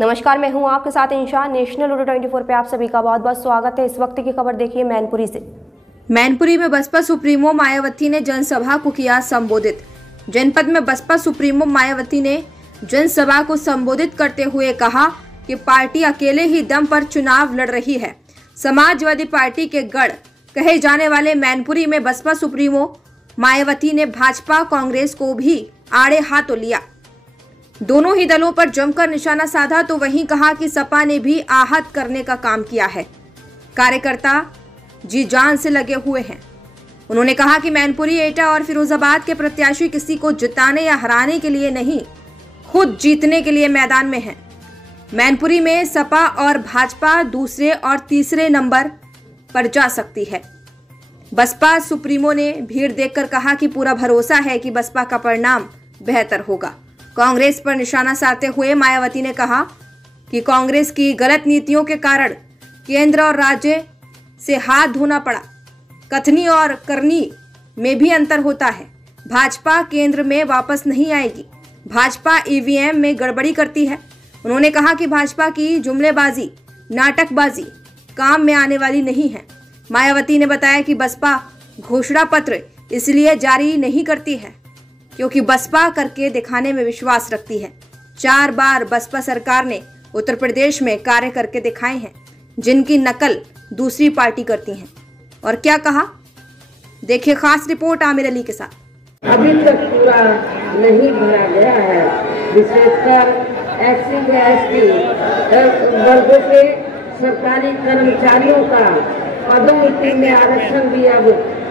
नमस्कार, मैं हूं आपके साथ इंशा। नेशनल उर्दू 24 पे आप सभी का बहुत बहुत स्वागत है। इस वक्त की खबर देखिए मैनपुरी से। मैनपुरी में बसपा सुप्रीमो मायावती ने जनसभा को किया संबोधित। जनपद में बसपा सुप्रीमो मायावती ने जनसभा को संबोधित करते हुए कहा कि पार्टी अकेले ही दम पर चुनाव लड़ रही है। समाजवादी पार्टी के गढ़ कहे जाने वाले मैनपुरी में बसपा सुप्रीमो मायावती ने भाजपा कांग्रेस को भी आड़े हाथों लिया। दोनों ही दलों पर जमकर निशाना साधा तो वहीं कहा कि सपा ने भी आहत करने का काम किया है। कार्यकर्ता जी जान से लगे हुए हैं। उन्होंने कहा कि मैनपुरी, एटा और फिरोजाबाद के प्रत्याशी किसी को जिताने या हराने के लिए नहीं, खुद जीतने के लिए मैदान में हैं। मैनपुरी में सपा और भाजपा दूसरे और तीसरे नंबर पर जा सकती है। बसपा सुप्रीमो ने भीड़ देखकर कहा कि पूरा भरोसा है कि बसपा का परिणाम बेहतर होगा। कांग्रेस पर निशाना साधते हुए मायावती ने कहा कि कांग्रेस की गलत नीतियों के कारण केंद्र और राज्य से हाथ धोना पड़ा। कथनी और करनी में भी अंतर होता है। भाजपा केंद्र में वापस नहीं आएगी। भाजपा ईवीएम में गड़बड़ी करती है। उन्होंने कहा कि भाजपा की जुमलेबाजी, नाटकबाजी काम में आने वाली नहीं है। मायावती ने बताया कि बसपा घोषणा पत्र इसलिए जारी नहीं करती है क्योंकि बसपा करके दिखाने में विश्वास रखती है। 4 बार बसपा सरकार ने उत्तर प्रदेश में कार्य करके दिखाए हैं, जिनकी नकल दूसरी पार्टी करती हैं। और क्या कहा, देखिए खास रिपोर्ट आमिर अली के साथ। अभी तक पूरा नहीं भरा गया है। विशेषकर SC व ST वर्गों के सरकारी कर्मचारियों का पदोन्नति में आरक्षण भी अब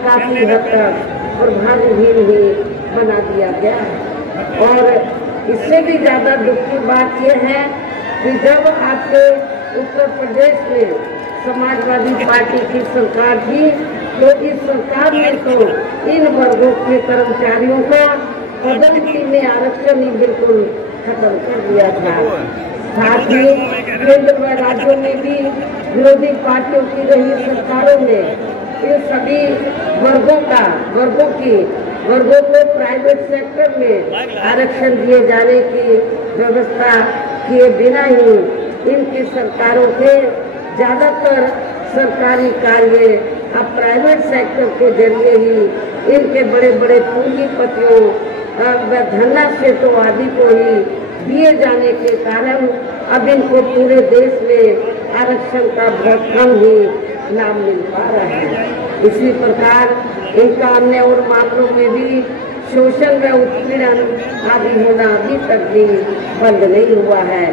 काफी हद तक और भागहीन ही बना दिया गया है। और इससे भी ज्यादा दुख की बात यह है कि जब आपके उत्तर प्रदेश में समाजवादी पार्टी की सरकार थी तो इस सरकार ने तो इन वर्गों के कर्मचारियों का पदोन्नति में आरक्षण ही बिल्कुल खत्म कर दिया था। साथ ही केंद्र व राज्यों में भी विरोधी पार्टियों की रही सरकारों में इन सभी वर्गों को प्राइवेट सेक्टर में आरक्षण दिए जाने की व्यवस्था किए बिना ही इनकी सरकारों के ज्यादातर सरकारी कार्य अब प्राइवेट सेक्टर के जरिए ही इनके बड़े बड़े पूंजीपतियों व धनाश्रितों आदि को ही दिए जाने के कारण अब इनको पूरे देश में आरक्षण का बहुत कम ही लाभ मिल पा रहा है। इसी प्रकार इनका अन्य और मामलों में भी शोषण व उत्पीड़न आदि होना अभी तक भी बंद नहीं हुआ है।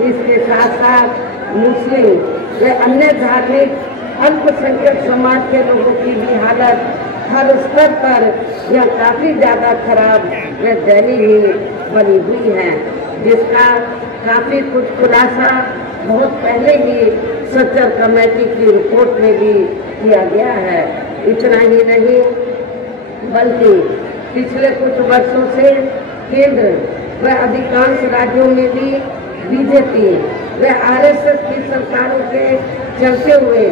इसके साथ साथ मुस्लिम व अन्य धार्मिक अल्पसंख्यक समाज के लोगों की भी हालत हर स्तर पर यह काफी ज्यादा खराब व दयनीय बनी हुई है, जिसका काफी कुछ खुलासा बहुत पहले ही सच्चर कमेटी की रिपोर्ट में भी किया गया है। इतना ही नहीं बल्कि पिछले कुछ वर्षों से केंद्र व अधिकांश राज्यों में भी बीजेपी व RSS की सरकारों के चलते हुए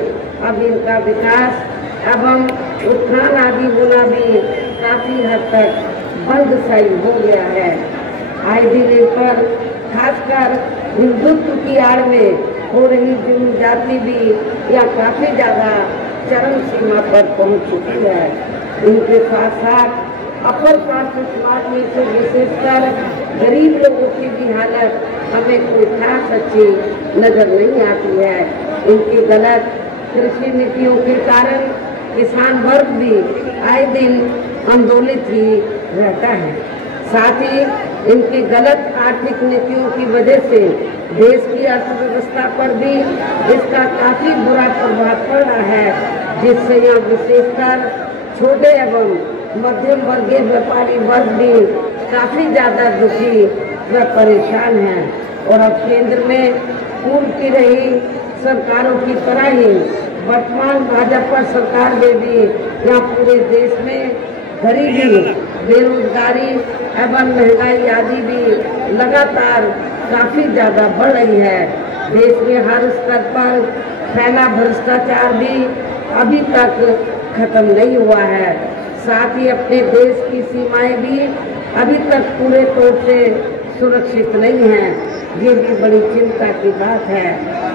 अब इनका विकास एवं उत्थान आदि होना भी काफी हद तक बंद सा हो गया है। आए दिन इन पर खासकर हिंदुत्व की आड़ में हो रही जनजाति भी या काफी ज्यादा चरम सीमा पर पहुंच चुकी है। इनके साथ साथ अपर कास्ट समाज में से विशेषकर गरीब लोगों की भी हालत हमें कोई खास अच्छी नजर नहीं आती है। इनकी गलत कृषि नीतियों के कारण किसान वर्ग भी आए दिन आंदोलित ही रहता है। साथ ही इनकी गलत आर्थिक नीतियों की वजह से देश की अर्थव्यवस्था पर भी इसका काफी बुरा प्रभाव पड़ रहा है, जिससे यह विशेषकर छोटे एवं मध्यम वर्गीय व्यापारी वर्ग भी काफी ज्यादा दुखी व परेशान है। और अब केंद्र में पूर्व की रही सरकारों की तरह ही वर्तमान भाजपा सरकार में भी यहाँ पूरे देश में गरीबी, बेरोजगारी एवं महंगाई आदि भी लगातार काफी ज्यादा बढ़ रही है। देश में हर स्तर पर फैला भ्रष्टाचार भी अभी तक खत्म नहीं हुआ है। साथ ही अपने देश की सीमाएं भी अभी तक पूरे तौर से सुरक्षित नहीं हैं। ये भी बड़ी चिंता की बात है।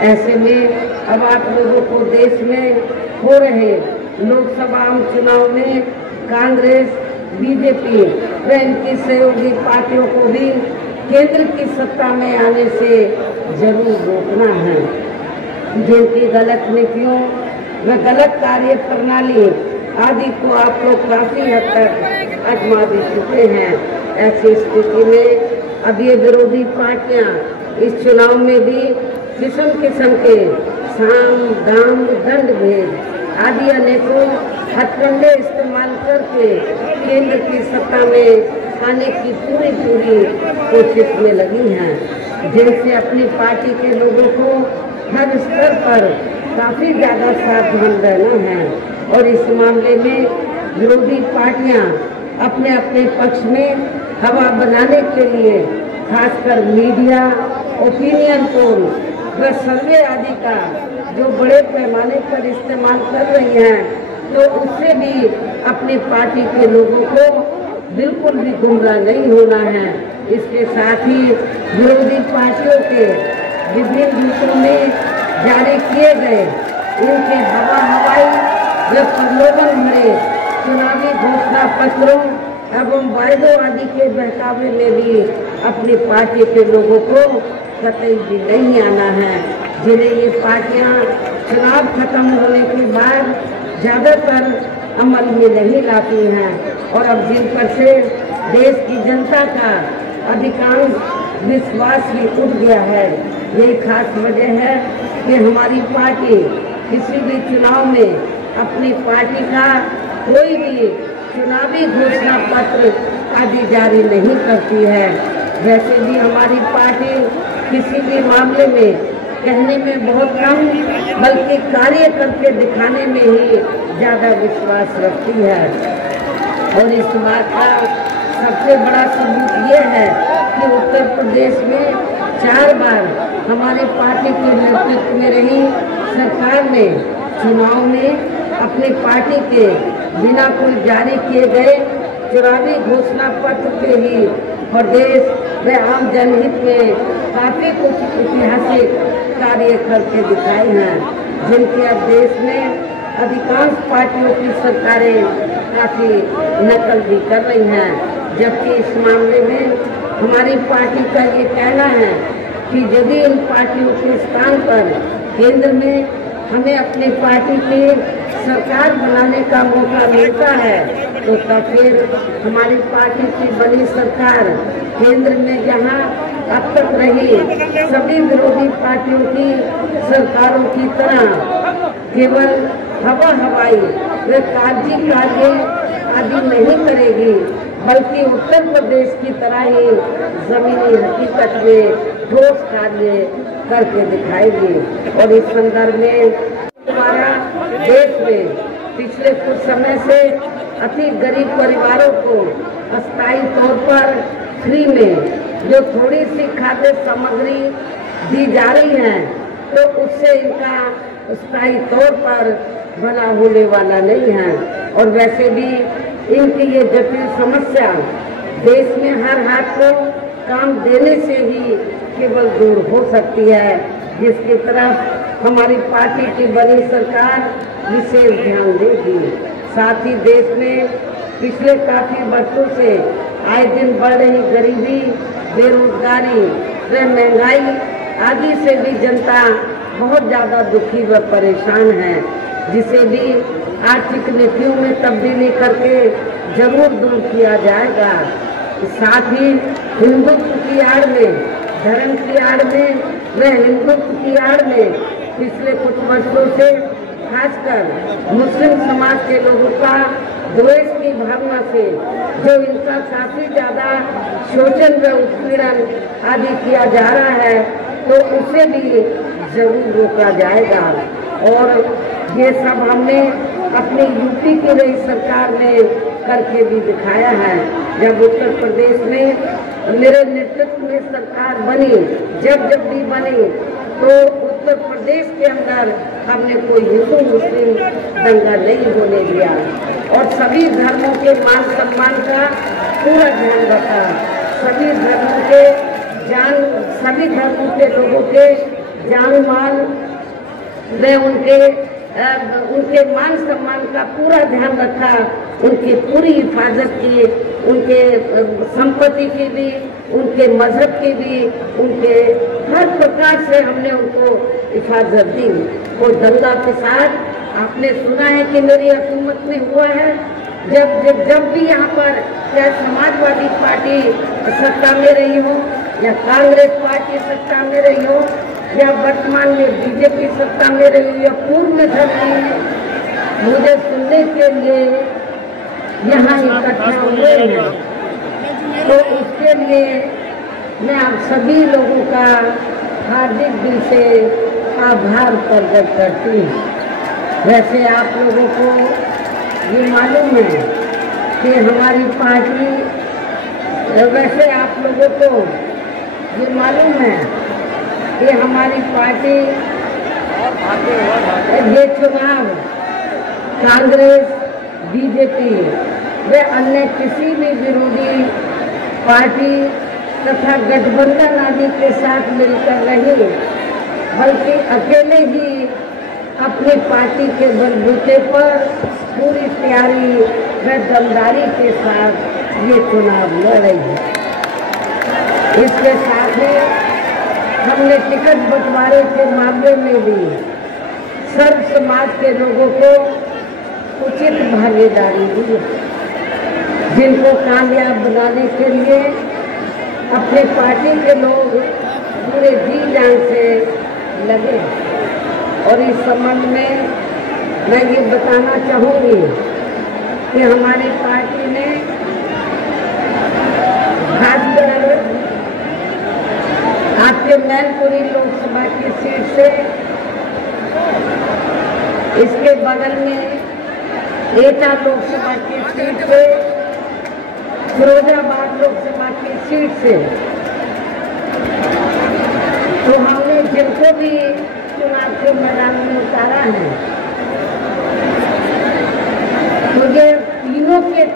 ऐसे में अब आप लोगों को देश में हो रहे लोकसभा आम चुनाव में कांग्रेस, बीजेपी व इनकी सहयोगी पार्टियों को भी केंद्र की सत्ता में आने से जरूर रोकना है। जिनकी गलत नीतियों व गलत कार्य प्रणाली आदि को आप लोग काफी हद तक आजमा भी चुके हैं। ऐसी स्थिति में अब ये विरोधी पार्टियां इस चुनाव में भी किस्म किस्म के साम, दाम, दंड भेद आदि अनेकों हथकंडे इस्तेमाल करके केंद्र की सत्ता में आने की पूरी कोशिश में लगी हैं, जिनसे अपनी पार्टी के लोगों को हर स्तर पर काफी ज्यादा सावधान रहना है। और इस मामले में विरोधी पार्टियां अपने अपने पक्ष में हवा बनाने के लिए खासकर मीडिया, ओपिनियन पोल व सर्वे आदि का जो बड़े पैमाने पर इस्तेमाल कर रही हैं, तो उससे भी अपनी पार्टी के लोगों को बिल्कुल भी गुमराह नहीं होना है। इसके साथ ही विरोधी पार्टियों के विभिन्न रूपों में जारी किए गए इनके हवाई व प्रलोभन भरे चुनावी घोषणा पत्रों एवं वायदों आदि के बहकावे में भी अपनी पार्टी के लोगों को कतई भी नहीं आना है, जिन्हें ये पार्टियां चुनाव खत्म होने के बाद ज्यादातर अमल में नहीं लाती हैं और अब जिन पर से देश की जनता का अधिकांश विश्वास ही उठ गया है। यही खास वजह है कि हमारी पार्टी किसी भी चुनाव में अपनी पार्टी का कोई भी चुनावी घोषणा पत्र आदि जारी नहीं करती है। वैसे भी हमारी पार्टी किसी भी मामले में कहने में बहुत कम बल्कि कार्य करके दिखाने में ही ज्यादा विश्वास रखती है। और इस बात का सबसे बड़ा सबूत ये है कि उत्तर प्रदेश में 4 बार हमारी पार्टी के नेतृत्व में रही सरकार ने चुनाव में अपनी पार्टी के बिना कोई जारी किए गए चुनावी घोषणा पत्र के ही प्रदेश व आम जनहित में काफी कुछ ऐतिहासिक कार्य करके दिखाए हैं, जिनके अब देश में अधिकांश पार्टियों की सरकारें काफी नकल भी कर रही हैं। जबकि इस मामले में हमारी पार्टी का ये कहना है कि यदि इन पार्टियों के स्थान पर केंद्र में हमें अपनी पार्टी की सरकार बनाने का मौका मिलता है, तो तब फिर हमारी पार्टी की बनी सरकार केंद्र में जहां अब तक रही सभी विरोधी पार्टियों की सरकारों की तरह केवल हवाई व कागजी कार्य आदि नहीं करेगी, बल्कि उत्तर प्रदेश की तरह ही जमीनी हकीकत में ठोस कार्य करके दिखाएगी। और इस संदर्भ में हमारा देश में पिछले कुछ समय से अति गरीब परिवारों को अस्थायी तौर पर फ्री में जो थोड़ी सी खाद्य सामग्री दी जा रही है, तो उससे इनका अस्थायी तौर पर भला होने वाला नहीं है। और वैसे भी इनकी ये जटिल समस्या देश में हर हाथ को काम देने से ही केवल दूर हो सकती है, जिसकी तरफ हमारी पार्टी की बनी सरकार विशेष ध्यान देगी। साथ ही देश में पिछले काफी वर्षों से आए दिन बढ़ रही गरीबी, बेरोजगारी व महंगाई आदि से भी जनता बहुत ज्यादा दुखी व परेशान है, जिसे भी आर्थिक नीतियों में तब्दीली करके जरूर दूर किया जाएगा। साथ ही हिंदुत्व की आड़ में, धर्म की आड़ में व हिंदुत्व की आड़ में पिछले कुछ वर्षों से खासकर मुस्लिम समाज के लोगों का द्वेष की भावना से जो इनका काफी ज्यादा शोषण व उत्पीड़न आदि किया जा रहा है, तो उसे भी जरूर रोका जाएगा। और ये सब हमने अपनी यूपी की रही सरकार में करके भी दिखाया है। जब उत्तर प्रदेश में मेरे नेतृत्व में सरकार बनी, जब भी बनी, तो उत्तर प्रदेश के अंदर हमने कोई हिंदू मुस्लिम दंगा नहीं होने दिया और सभी धर्मों के मान सम्मान का पूरा ध्यान रखा। सभी धर्मों के जान सभी धर्मों के लोगों के जान माल व उनके मान सम्मान का पूरा ध्यान रखा, उनकी पूरी हिफाजत की, उनके संपत्ति की भी, उनके मजहब की भी, उनके हर प्रकार से हमने उनको हिफाजत दी। वो दंगा फसाद आपने सुना है कि मेरी हुकूमत में हुआ है। जब भी यहाँ पर चाहे समाजवादी पार्टी सत्ता में रही हो या कांग्रेस पार्टी सत्ता में रही हो या वर्तमान में बीजेपी सत्ता में रही हो या पूर्व में रही, मुझे सुनने के लिए यहाँ इकट्ठा हुए हैं। तो उसके लिए मैं आप सभी लोगों का हार्दिक दिल से आभार प्रकट करती हूँ। वैसे आप लोगों को ये मालूम है कि हमारी पार्टी, वैसे आप लोगों को ये मालूम है कि हमारी पार्टी ये चुनाव कांग्रेस, बीजेपी व अन्य किसी भी विरोधी पार्टी तथा गठबंधन आदि के साथ मिलकर नहीं, बल्कि अकेले ही अपनी पार्टी के बलबूते पर पूरी तैयारी व दमदारी के साथ ये चुनाव लड़ रही है। इसके साथ ही हमने टिकट बंटवारे के मामले में भी सर्व समाज के लोगों को उचित भागीदारी दी, जिनको कामयाब बनाने के लिए अपने पार्टी के लोग पूरे जी जान से लगे। और इस संबंध में मैं ये बताना चाहूँगी कि हमारी पार्टी ने खासकर आपके मैनपुरी लोकसभा की सीट से, इसके बगल में एटा लोकसभा की सीट से, फिरोजाबाद लोकसभा की सीट से, तो हमने जिनको भी चुनाव के मैदान में उतारा है, मुझे तीनों के